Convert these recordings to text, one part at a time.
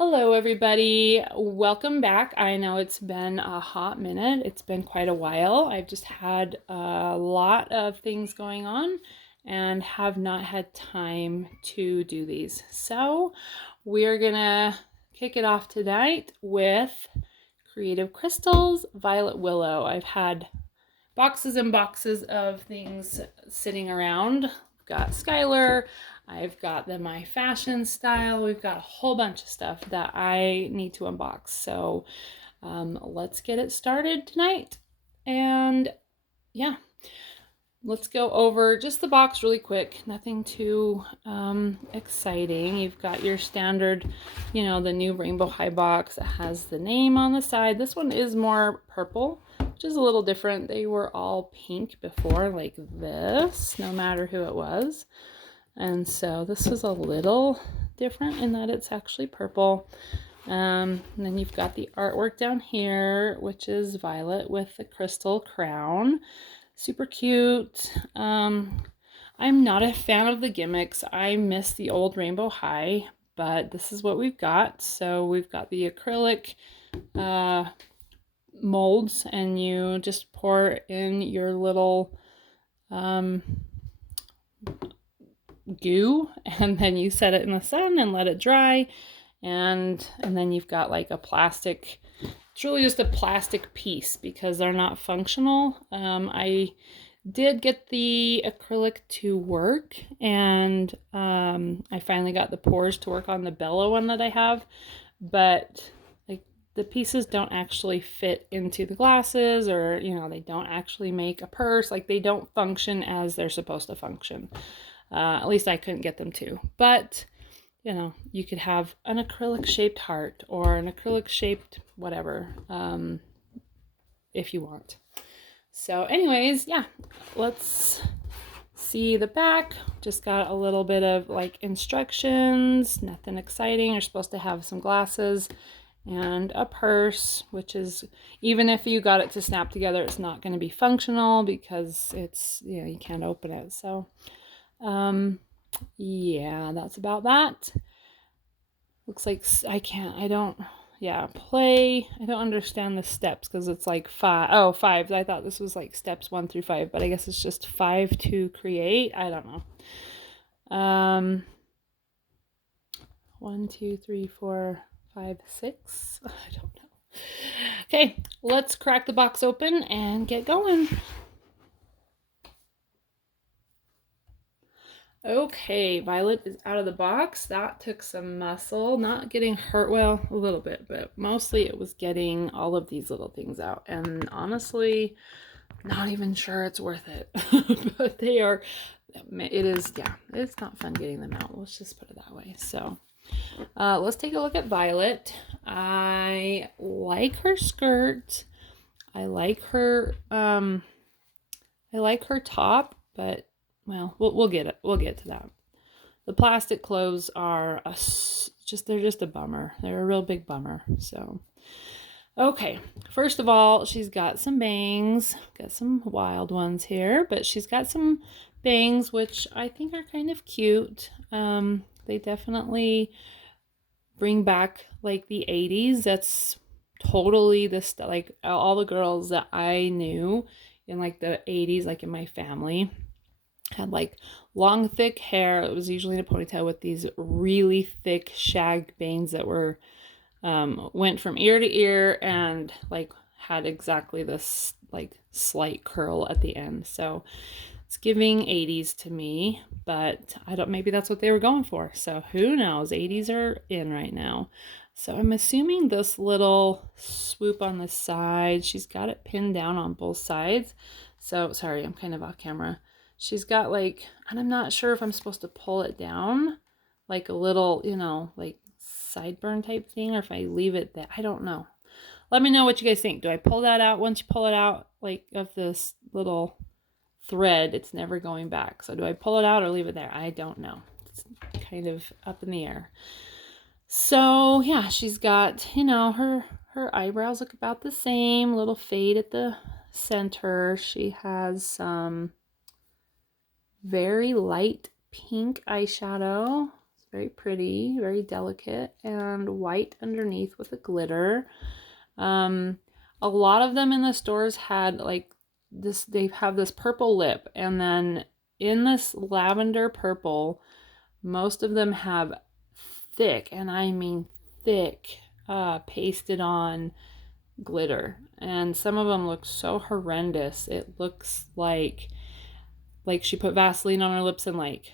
Hello, everybody. Welcome back. I know it's been a hot minute. It's been quite a while. I've just had a lot of things going on and have not had time to do these. So we're gonna kick it off tonight with Creative Crystals, Violet Willow. I've had boxes and boxes of things sitting around. I've got Skylar. I've got the My Fashion Style. We've got a whole bunch of stuff that I need to unbox. So let's get it started tonight. And yeah, let's go over just the box really quick. Nothing too exciting. You've got your standard, the new Rainbow High box that has the name on the side. This one is more purple, which is a little different. They were all pink before, like this, no matter who it was. And so this is a little different in that it's actually purple. And then you've got the artwork down here, which is Violet with the crystal crown. Super cute. I'm not a fan of the gimmicks. I miss the old Rainbow High, but this is what we've got. So we've got the acrylic molds, and you just pour in your little goo, and then you set it in the sun and let it dry, and then you've got like a plastic. It's really just a plastic piece because they're not functional. I did get the acrylic to work, and I finally got the pours to work on the Bella one that I have, but like the pieces don't actually fit into the glasses, or they don't actually make a purse. Like they don't function as they're supposed to function. At least I couldn't get them to. But, you could have an acrylic shaped heart or an acrylic shaped whatever, if you want. So anyways, yeah, let's see the back. Just got a little bit of like instructions, nothing exciting. You're supposed to have some glasses and a purse, which is, even if you got it to snap together, it's not going to be functional because it's, you can't open it. So yeah, that's about that. Looks like I don't understand the steps because it's like five. I thought this was like steps 1 through 5, but I guess it's just 5 to create. I don't know. 1, 2, 3, 4, 5, 6. I don't know. Okay, let's crack the box open and get going. Okay, Violet is out of the box. That took some muscle. Not getting hurt, well, a little bit, but mostly it was getting all of these little things out. And honestly, not even sure it's worth it. But it's not fun getting them out. Let's just put it that way. So let's take a look at Violet. I like her skirt. I like her top, but well, we'll get it. We'll get to that. The plastic clothes are they're just a bummer. They're a real big bummer. So, okay. First of all, she's got some bangs. Got some wild ones here, but she's got some bangs, which I think are kind of cute. They definitely bring back like the 80s. That's totally like all the girls that I knew in like the 80s, like in my family, had like long thick hair. It was usually in a ponytail with these really thick shag bangs that were went from ear to ear and like had exactly this like slight curl at the end. So it's giving 80s to me, but maybe that's what they were going for. So who knows? 80s are in right now. So I'm assuming this little swoop on the side, she's got it pinned down on both sides. So sorry, I'm kind of off camera. She's got like, and I'm not sure if I'm supposed to pull it down like a little, like sideburn type thing, or if I leave it there. I don't know. Let me know what you guys think. Do I pull that out? Once you pull it out, like of this little thread, it's never going back. So do I pull it out or leave it there? I don't know. It's kind of up in the air. So yeah, she's got, her eyebrows look about the same, little fade at the center. She has some very light pink eyeshadow. Very pretty, very delicate, and white underneath with a glitter. A lot of them in the stores had like this, they have this purple lip, and then in this lavender purple, most of them have thick, and I mean thick, pasted on glitter. And some of them look so horrendous. It looks like she put Vaseline on her lips and like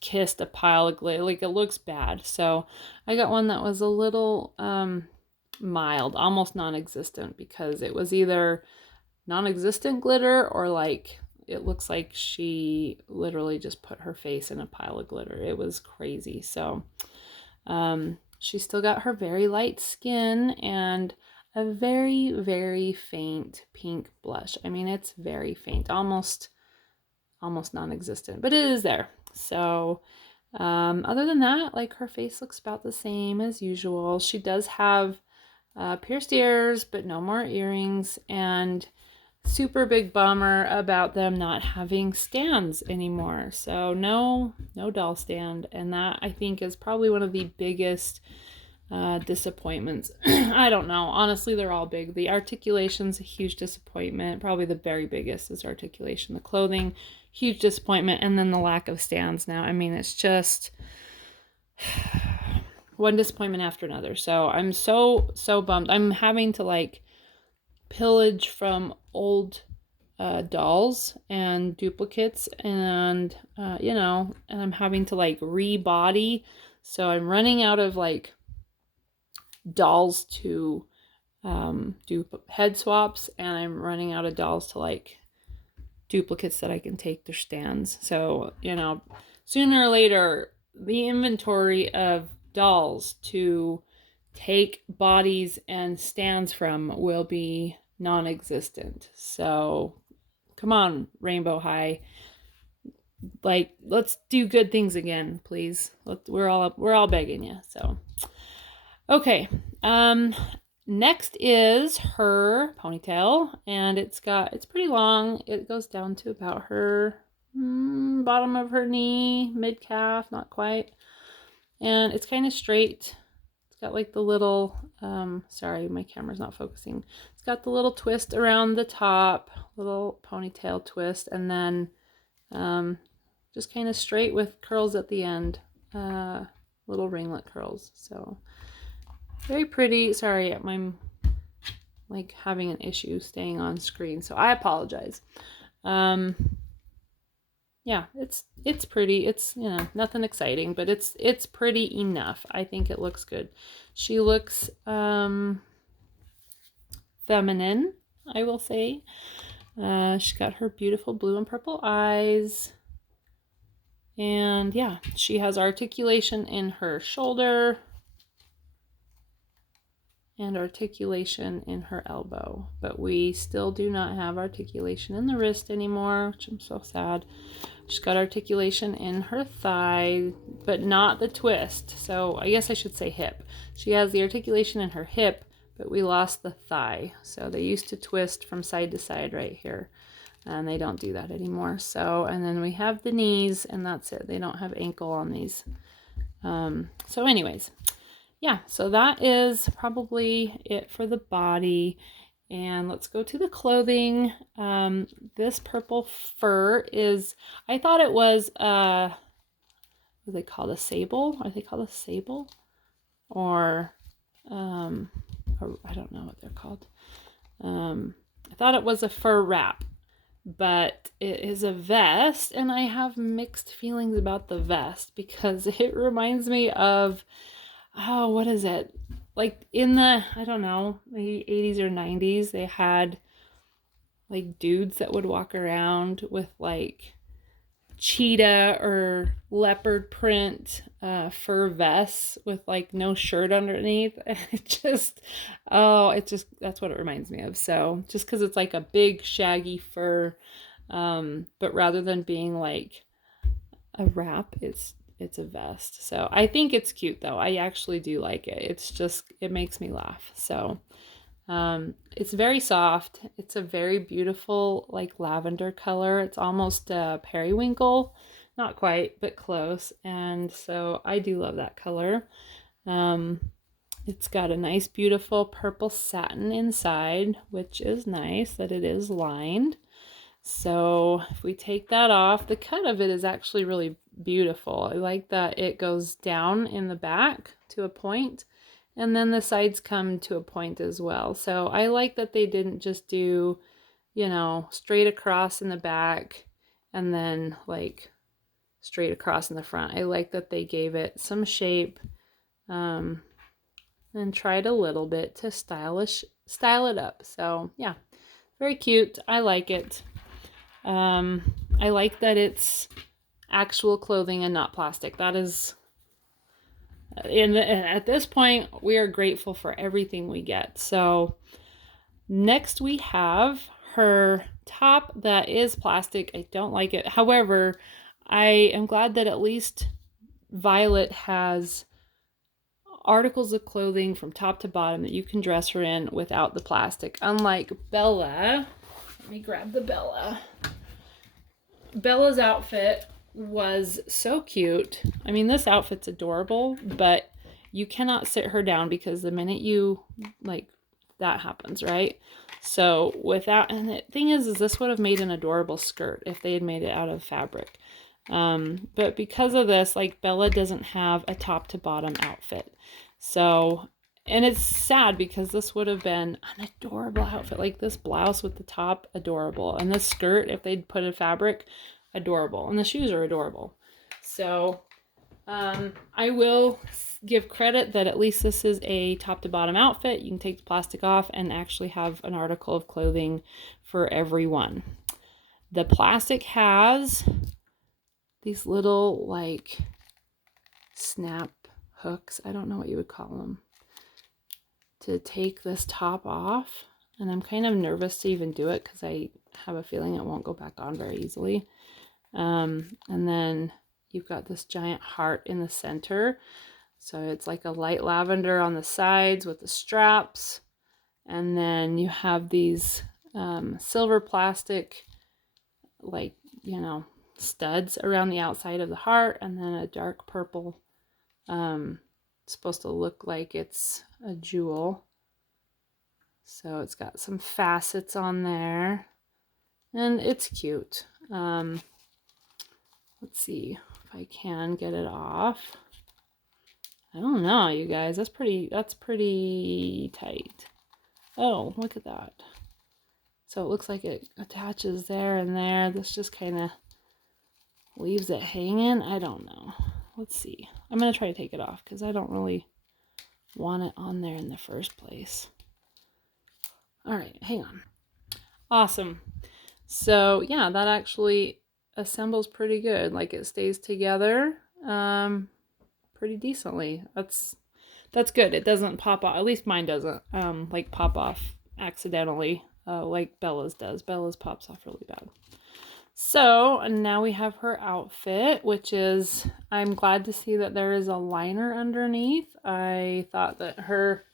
kissed a pile of glitter. Like, it looks bad. So I got one that was a little mild, almost non-existent, because it was either non-existent glitter or like it looks like she literally just put her face in a pile of glitter. It was crazy. So she still got her very light skin and a very, very faint pink blush. I mean, it's very faint, almost non-existent, but it is there. So other than that, like, her face looks about the same as usual. She does have pierced ears, but no more earrings, and super big bummer about them not having stands anymore. So no doll stand, and that I think is probably one of the biggest disappointments. I don't know. Honestly, they're all big. The articulation's a huge disappointment. Probably the very biggest is articulation. The clothing, huge disappointment. And then the lack of stands now. I mean, it's just one disappointment after another. So I'm so bummed. I'm having to like pillage from old dolls and duplicates, and and I'm having to like rebody. So I'm running out of like dolls to do head swaps, and I'm running out of dolls to like duplicates that I can take their stands. So sooner or later the inventory of dolls to take bodies and stands from will be non-existent. So come on, Rainbow High, like, let's do good things again, please. We're all begging you. So okay, next is her ponytail, and it's pretty long. It goes down to about her bottom of her knee, mid-calf, not quite. And it's kind of straight. It's got like the little, sorry, my camera's not focusing. It's got the little twist around the top, little ponytail twist, and then just kind of straight with curls at the end, little ringlet curls. So very pretty. Sorry, I'm like having an issue staying on screen, so I apologize. Yeah, it's pretty. It's, nothing exciting, but it's pretty enough. I think it looks good. She looks feminine, I will say. She's got her beautiful blue and purple eyes. And yeah, she has articulation in her shoulder and articulation in her elbow, but we still do not have articulation in the wrist anymore, which I'm so sad. She's got articulation in her thigh, but not the twist. So I guess I should say hip. She has the articulation in her hip, but we lost the thigh. So they used to twist from side to side right here, and they don't do that anymore. So, and then we have the knees, and that's it. They don't have ankle on these. So anyways, yeah, so that is probably it for the body. And let's go to the clothing. This purple fur is, I thought it was, what are they called, a sable? Are they called a sable? Or I don't know what they're called. I thought it was a fur wrap, but it is a vest, and I have mixed feelings about the vest because it reminds me of, oh, what is it? Like in the, I don't know, maybe 80s or 90s, they had like dudes that would walk around with like cheetah or leopard print fur vests with like no shirt underneath. That's what it reminds me of. So just because it's like a big shaggy fur, but rather than being like a wrap, it's a vest. So I think it's cute though. I actually do like it. It's just, it makes me laugh. So it's very soft. It's a very beautiful like lavender color. It's almost periwinkle. not quite, but close. And so I do love that color. It's got a nice, beautiful purple satin inside, which is nice that it is lined. So if we take that off, the cut of it is actually really beautiful. I like that it goes down in the back to a point, and then the sides come to a point as well. So I like that they didn't just do, you know, straight across in the back and then like straight across in the front. I like that they gave it some shape, and tried a little bit to style it up. So yeah, very cute. I like it. I like that it's actual clothing and not plastic. That is, at this point, we are grateful for everything we get. So next we have her top that is plastic. I don't like it. However, I am glad that at least Violet has articles of clothing from top to bottom that you can dress her in without the plastic. Unlike Bella, let me grab the Bella. Bella's outfit was so cute. I mean, this outfit's adorable, but you cannot sit her down because the minute you, like, that happens, right? So without, and the thing is this would have made an adorable skirt if they had made it out of fabric. But because of this, like, Bella doesn't have a top to bottom outfit. So, and it's sad because this would have been an adorable outfit. Like this blouse with the top, adorable. And this skirt, if they'd put a fabric, adorable. And the shoes are adorable. So, I will give credit that at least this is a top to bottom outfit. You can take the plastic off and actually have an article of clothing for everyone. The plastic has these little like snap hooks. I don't know what you would call them, to take this top off. And I'm kind of nervous to even do it because I have a feeling it won't go back on very easily. And then you've got this giant heart in the center. So it's like a light lavender on the sides with the straps. And then you have these silver plastic, like, you know, studs around the outside of the heart, and then a dark purple, supposed to look like it's a jewel. So it's got some facets on there, and it's cute. Let's see if I can get it off. I don't know, you guys. That's pretty tight. Oh, look at that. So it looks like it attaches there and there. This just kind of leaves it hanging. I don't know. Let's see. I'm going to try to take it off because I don't really want it on there in the first place. All right, hang on. Awesome. So yeah, that actually assembles pretty good. Like it stays together pretty decently. That's good. It doesn't pop off. At least mine doesn't like pop off accidentally like Bella's does. Bella's pops off really bad. So now we have her outfit, which is, I'm glad to see that there is a liner underneath. I thought that her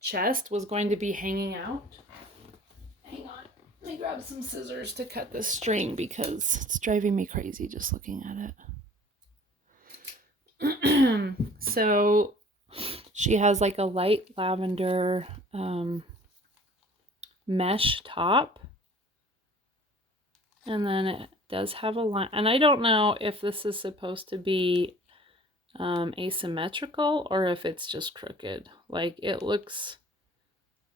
chest was going to be hanging out. Hang on, let me grab some scissors to cut this string because it's driving me crazy just looking at it. So she has like a light lavender mesh top. And then it does have a line. And I don't know if this is supposed to be asymmetrical or if it's just crooked. Like it looks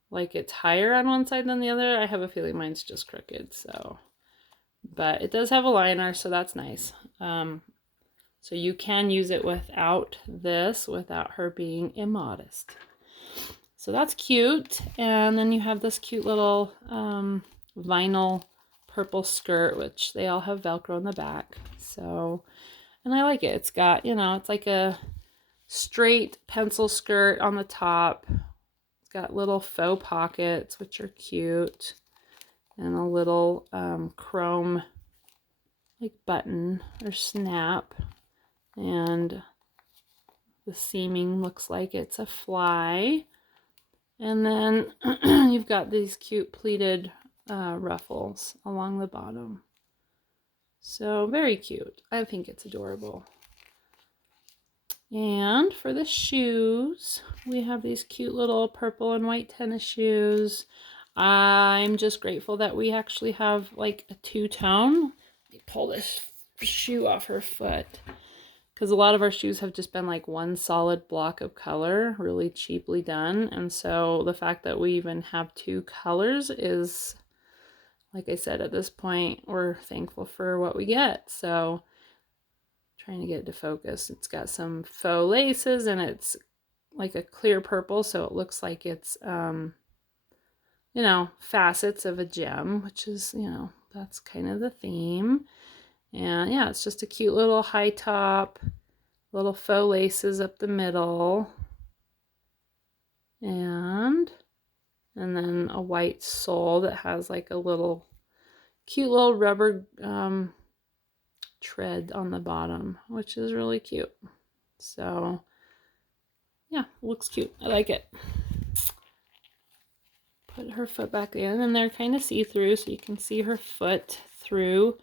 like it's higher on one side than the other. I have a feeling mine's just crooked. So, but it does have a liner, so that's nice. So you can use it without this, without her being immodest. So that's cute. And then you have this cute little vinyl purple skirt, which they all have Velcro in the back. So, and I like it. It's got, you know, it's like a straight pencil skirt on the top. It's got little faux pockets, which are cute, and a little chrome like button or snap. And the seaming looks like it's a fly. And then you've got these cute pleated ruffles along the bottom. So very cute. I think it's adorable. And for the shoes, we have these cute little purple and white tennis shoes. I'm just grateful that we actually have like a two-tone. Let me pull this shoe off her foot. Because a lot of our shoes have just been like one solid block of color, really cheaply done. And so the fact that we even have two colors is, like I said, at this point, we're thankful for what we get. So trying to get it to focus. It's got some faux laces and it's like a clear purple, so it looks like it's, you know, facets of a gem, which is, you know, that's kind of the theme. And yeah, it's just a cute little high top, little faux laces up the middle, and then a white sole that has like a little cute little rubber tread on the bottom, which is really cute. So yeah, looks cute. I like it. Put her foot back in, and they're kind of see-through, so you can see her foot through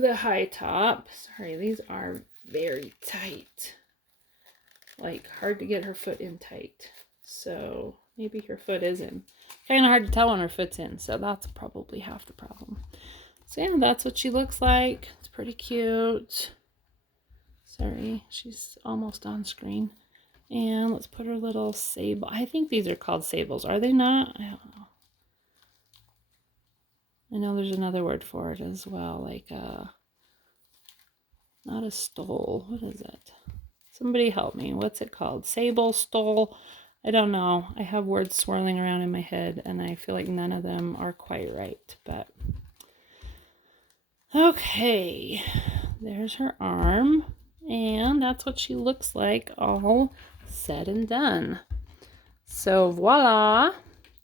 the high top. Sorry, these are very tight. Like, hard to get her foot in tight. So maybe her foot is in. Kind of hard to tell when her foot's in, so that's probably half the problem. So yeah, that's what she looks like. It's pretty cute. Sorry, she's almost on screen. And let's put her little sable. I think these are called sables. Are they not? I don't know. I know there's another word for it as well, like not a stole. What is it? Somebody help me. What's it called? Sable, stole? I don't know. I have words swirling around in my head, and I feel like none of them are quite right. But okay, there's her arm, and that's what she looks like all said and done. So voila.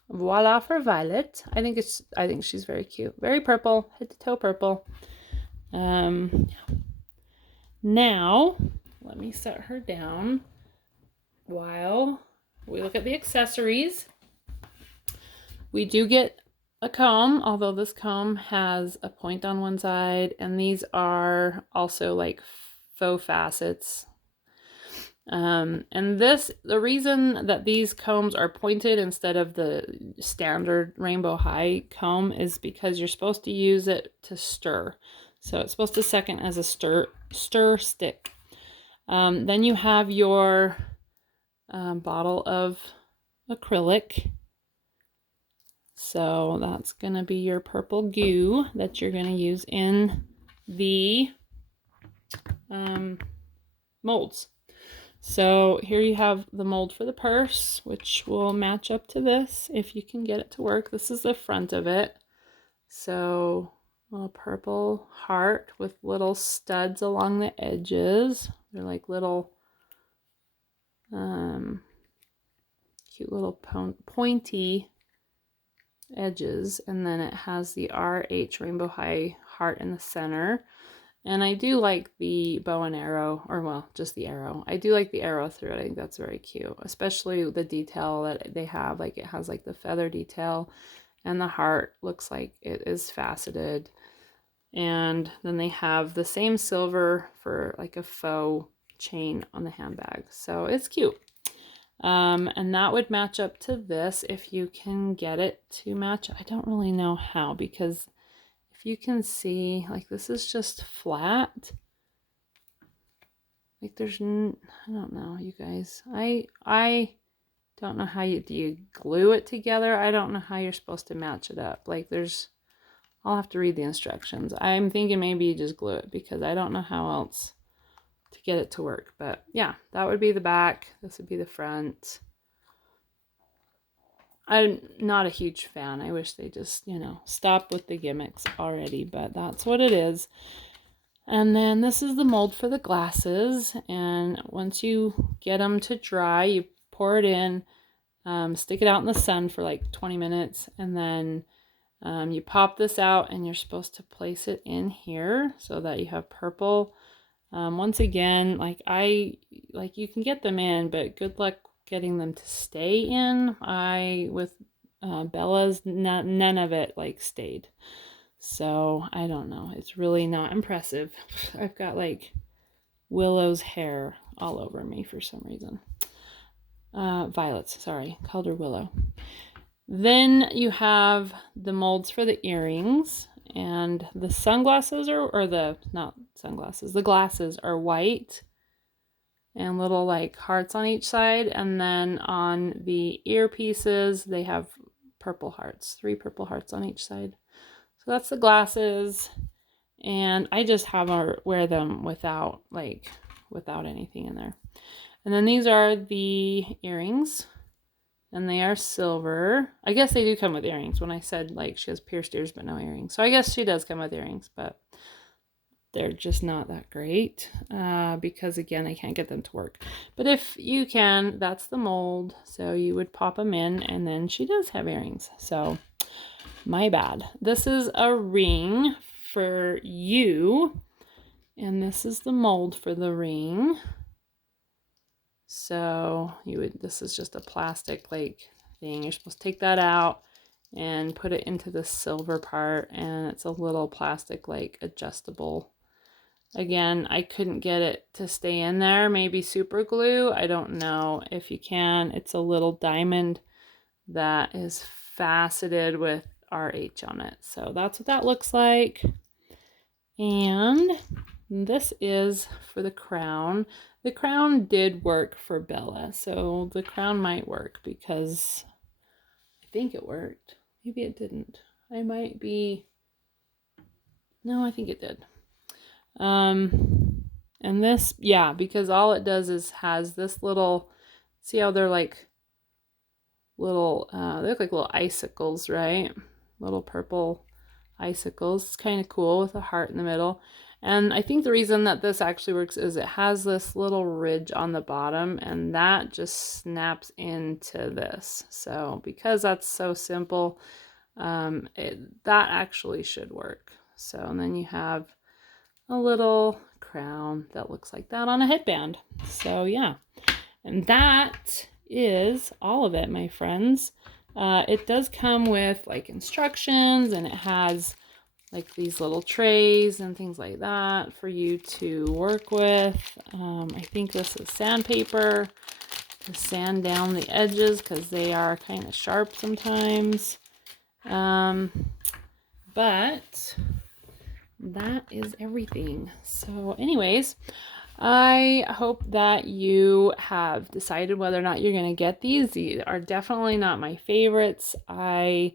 Voila for Violet. I think she's very cute. Very purple, head to toe purple. Now, let me set her down while we look at the accessories. We do get a comb, although this comb has a point on one side, and these are also like faux facets. And the reason that these combs are pointed instead of the standard rainbow high comb is because you're supposed to use it to stir. So it's supposed to second as a stir stick. Then you have your bottle of acrylic. So that's going to be your purple goo that you're going to use in the molds. So here you have the mold for the purse, which will match up to this if you can get it to work. This is the front of it. So a little purple heart with little studs along the edges. They're like little cute little pointy edges. And then it has the RH Rainbow High heart in the center. And I do like the bow and arrow, or well, just the arrow. I do like the arrow through it. I think that's very cute, especially the detail that they have. Like it has like the feather detail, and the heart looks like it is faceted. And then they have the same silver for like a faux chain on the handbag. So it's cute. And that would match up to this if you can get it to match. I don't really know how, because if you can see, like this is just flat. Like there's, I don't know, you guys. I don't know how do you glue it together? I don't know how you're supposed to match it up. Like I'll have to read the instructions. I'm thinking maybe you just glue it, because I don't know how else to get it to work. But yeah, that would be the back. This would be the front. I'm not a huge fan. I wish they just, stop with the gimmicks already, but that's what it is. And then this is the mold for the glasses. And once you get them to dry, you pour it in, stick it out in the sun for like 20 minutes. And then you pop this out, and you're supposed to place it in here so that you have purple. Once again, you can get them in, but good luck getting them to stay in. With Bella's, none of it stayed. So I don't know. It's really not impressive. I've got like Willow's hair all over me for some reason. Violets, sorry, called her Willow. Then you have the molds for the earrings, and the sunglasses or the, not sunglasses, the glasses are white and little like hearts on each side. And then on the earpieces, they have purple hearts, 3 purple hearts on each side. So that's the glasses. And I just have her wear them without anything in there. And then these are the earrings, and they are silver. I guess they do come with earrings. When I said like she has pierced ears but no earrings, so I guess she does come with earrings, but they're just not that great because again I can't get them to work. But if you can, that's the mold. So you would pop them in, and then she does have earrings. So my bad. This is a ring for you, and this is the mold for the ring. So this is just a plastic like thing. You're supposed to take that out and put it into the silver part, and it's a little plastic like adjustable. Again, I couldn't get it to stay in there. Maybe super glue. I don't know if you can. It's a little diamond that is faceted with RH on it. So that's what that looks like. And this is for the crown. The crown did work for Bella, so the crown might work because I think it worked. Maybe it didn't. I might be... No, I think it did. And this, yeah, because all it does is has this little... See how they're like little... they look like little icicles, right? Little purple icicles. It's kind of cool with a heart in the middle. And I think the reason that this actually works is it has this little ridge on the bottom, and that just snaps into this. So because that's so simple, that actually should work. So, and then you have a little crown that looks like that on a headband. So yeah, and that is all of it, my friends. It does come with like instructions, and it has like these little trays and things like that for you to work with. I think this is sandpaper to sand down the edges because they are kind of sharp sometimes. But that is everything. So anyways, I hope that you have decided whether or not you're going to get these. These are definitely not my favorites. I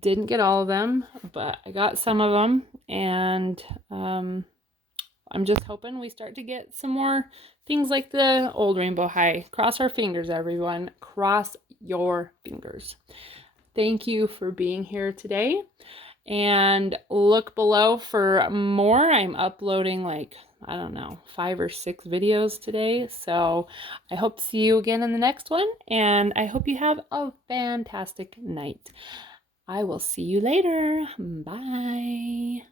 didn't get all of them, but I got some of them, and I'm just hoping we start to get some more things like the old Rainbow High. Cross our fingers, everyone. Cross your fingers. Thank you for being here today, and look below for more. I'm uploading like, I don't know, 5 or 6 videos today. So I hope to see you again in the next one, and I hope you have a fantastic night. I will see you later. Bye.